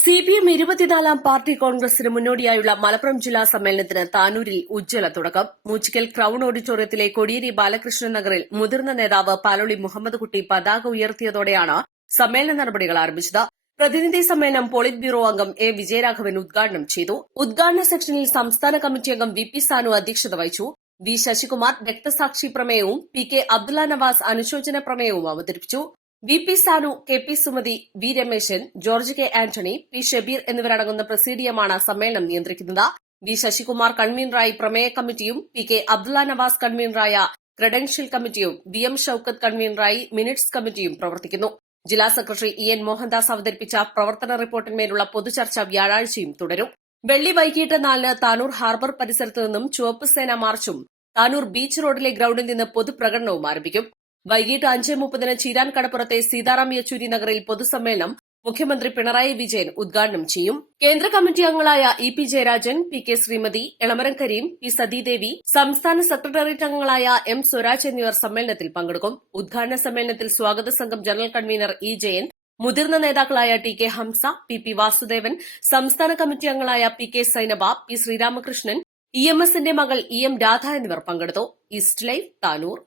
CPM 24-ാം party കോൺഗ്രസിന് മുന്നോടിയായുള്ള മലപ്പുറം ജില്ലാ സമ്മേളനത്തിന് താനൂരിൽ ഉജ്ജ്വല തുടക്കം. മൂച്ചിക്കൽ ക്രൌൺ ഓഡിറ്റോറിയത്തിലെ കോടിയേരി ബാലകൃഷ്ണൻ നഗറിൽ മുതിർന്ന നേതാവ് പാലോളി മുഹമ്മദ് കുട്ടി പതാക ഉയർത്തിയതോടെയാണ് സമ്മേളന നടപടികൾ ആരംഭിച്ചത്. പ്രതിനിധി സമ്മേളനം പോളിറ്റ് ബ്യൂറോ അംഗം എ വിജയരാഘവൻ ഉദ്ഘാടനം ചെയ്തു. ഉദ്ഘാടന സെക്ഷനിൽ സംസ്ഥാന കമ്മിറ്റി അംഗം വി പി സാനു അധ്യക്ഷത വഹിച്ചു. വി ശശികുമാർ രക്തസാക്ഷി പ്രമേയവും പി കെ അബ്ദുള്ള നവാസ് അനുശോചന പ്രമേയവും അവതരിപ്പിച്ചു. V P Sanu, K P Sumathi, V Rameshan, George K Antony, P Shabeer എന്നിവരടങ്ങുന്ന പ്രസീഡിയമാണ് സമ്മേളനം നിയന്ത്രിക്കുന്നത്. വി ശശികുമാർ കൺവീനറായി പ്രമേയ കമ്മിറ്റിയും പി കെ അബ്ദുള്ള നവാസ് കൺവീനറായ ക്രെഡൻഷ്യൽ കമ്മിറ്റിയും വി എം ഷൌക്കത്ത് കൺവീനറായി മിനിറ്റ്സ് കമ്മിറ്റിയും പ്രവർത്തിക്കുന്നു. ജില്ലാ സെക്രട്ടറി ഇ എൻ മോഹൻദാസ് അവതരിപ്പിച്ച പ്രവർത്തന റിപ്പോർട്ടിന്മേലുള്ള പൊതുചർച്ച വ്യാഴാഴ്ചയും തുടരും. വെള്ളി വൈകിട്ട് 4-ന് താനൂർ ഹാർബർ പരിസരത്ത് നിന്നും ചുവപ്പ് സേന മാർച്ചും താനൂർ ബീച്ച് റോഡിലെ ഗ്രൌണ്ടിൽ നിന്ന് പൊതുപ്രകടനവും ആരംഭിക്കും. വൈകിട്ട് 5:30-ന് ചീരാൻ കടപ്പുറത്തെ സീതാറാം യെച്ചൂരി നഗറിൽ പൊതുസമ്മേളനം മുഖ്യമന്ത്രി പിണറായി വിജയൻ ഉദ്ഘാടനം ചെയ്യും. കേന്ദ്ര കമ്മിറ്റി അംഗങ്ങളായ E P Jayarajan, P K Sreemathi, Elamaram Kareem, P Sathidevi, സംസ്ഥാന സെക്രട്ടേറിയറ്റ് അംഗങ്ങളായ എം സ്വരാജ് എന്നിവർ സമ്മേളനത്തിൽ പങ്കെടുക്കും. ഉദ്ഘാടന സമ്മേളനത്തിൽ സ്വാഗത സംഘം ജനറൽ കൺവീനർ ഇ ജയൻ, മുതിർന്ന നേതാക്കളായ T K Hamza, P P Vasudevan, സംസ്ഥാന കമ്മിറ്റി അംഗങ്ങളായ P K Zainaba, P Sreeramakrishnan, E M എസിന്റെ മകൾ ഇ എം രാധ എന്നിവർ പങ്കെടുത്തു. East live, Tanur.